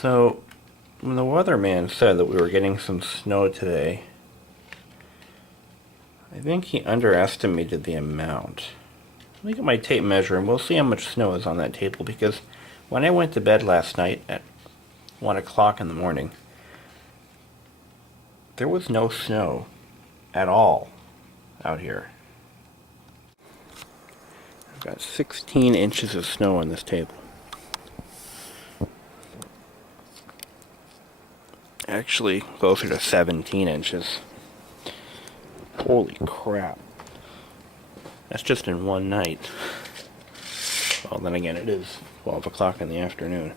So, when the weatherman said that we were getting some snow today, I think he underestimated the amount. Look at my tape measure and we'll see how much snow is on that table, because when I went to bed last night at 1 o'clock in the morning, there was no snow at all out here. I've got 16 inches of snow on this table. Actually, closer to 17 inches. Holy crap. That's just in one night. Well, then again, it is 12 o'clock in the afternoon.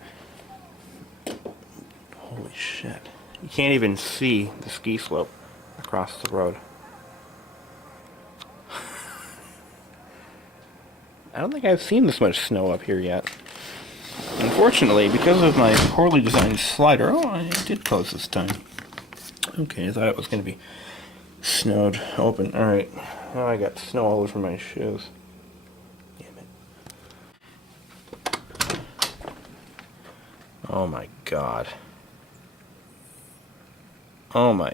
Holy shit. You can't even see the ski slope across the road. I don't think I've seen this much snow up here yet. Unfortunately, because of my poorly designed slider... Oh, I did close this time. Okay, I thought it was going to be snowed open. Alright, now I got snow all over my shoes. Damn it. Oh my god. Oh my...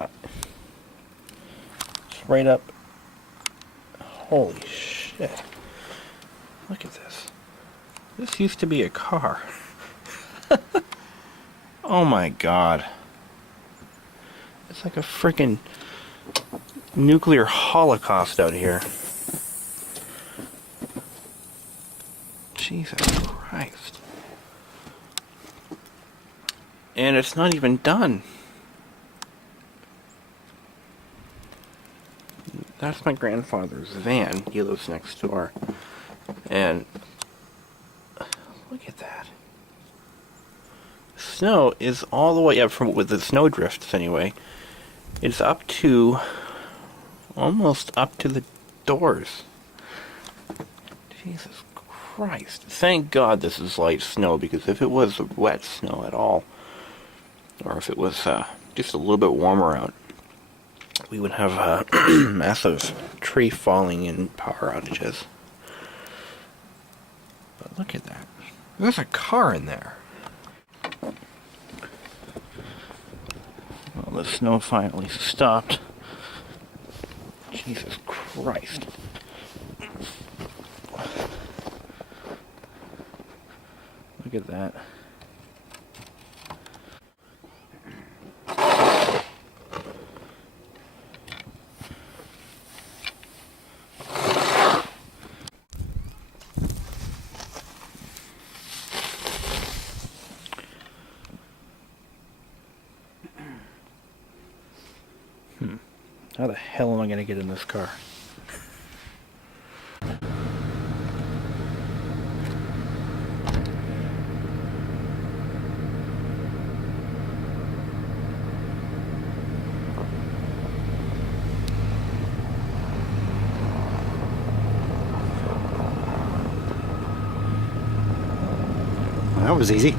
It's right up... Holy shit. Look at this. This used to be a car. Oh my god. It's like a freaking nuclear holocaust out here. Jesus Christ. And it's not even done. That's my grandfather's van. He lives next door. And look at that. Snow is all the way up from, with the snow drifts anyway. It's up to, almost up to the doors. Jesus Christ. Thank God this is light snow, because if it was wet snow at all, or if it was just a little bit warmer out, we would have massive tree falling and power outages. But look at that. There's a car in there. Well, the snow finally stopped. Jesus Christ. Look at that. How the hell am I going to get in this car? That was easy.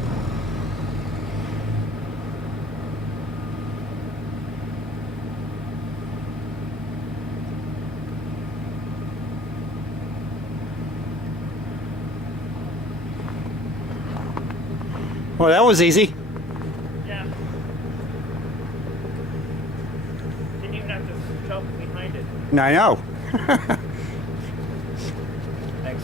Well, that was easy. Yeah. Didn't even have to jump behind it. I know. Thanks.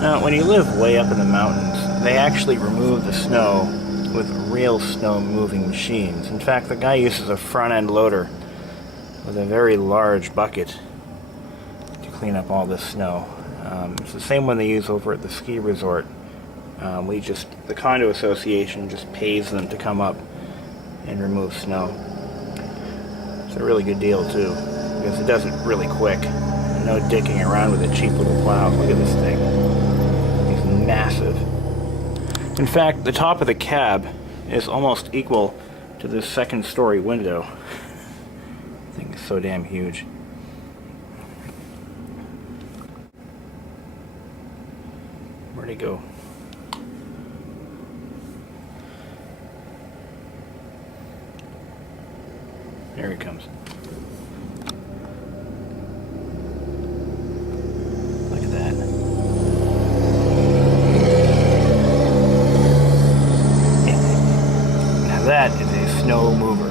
Now, when you live way up in the mountains, they actually remove the snow with real snow-moving machines. In fact, the guy uses a front-end loader with a very large bucket to clean up all this snow. It's the same one they use over at the ski resort. The condo association just pays them to come up and remove snow. It's a really good deal too, because it does it really quick. No dicking around with a cheap little plow. Look at this thing. It's massive. In fact, the top of the cab is almost equal to this second-story window. The thing is so damn huge. Where'd he go? There he comes. That is a snow moving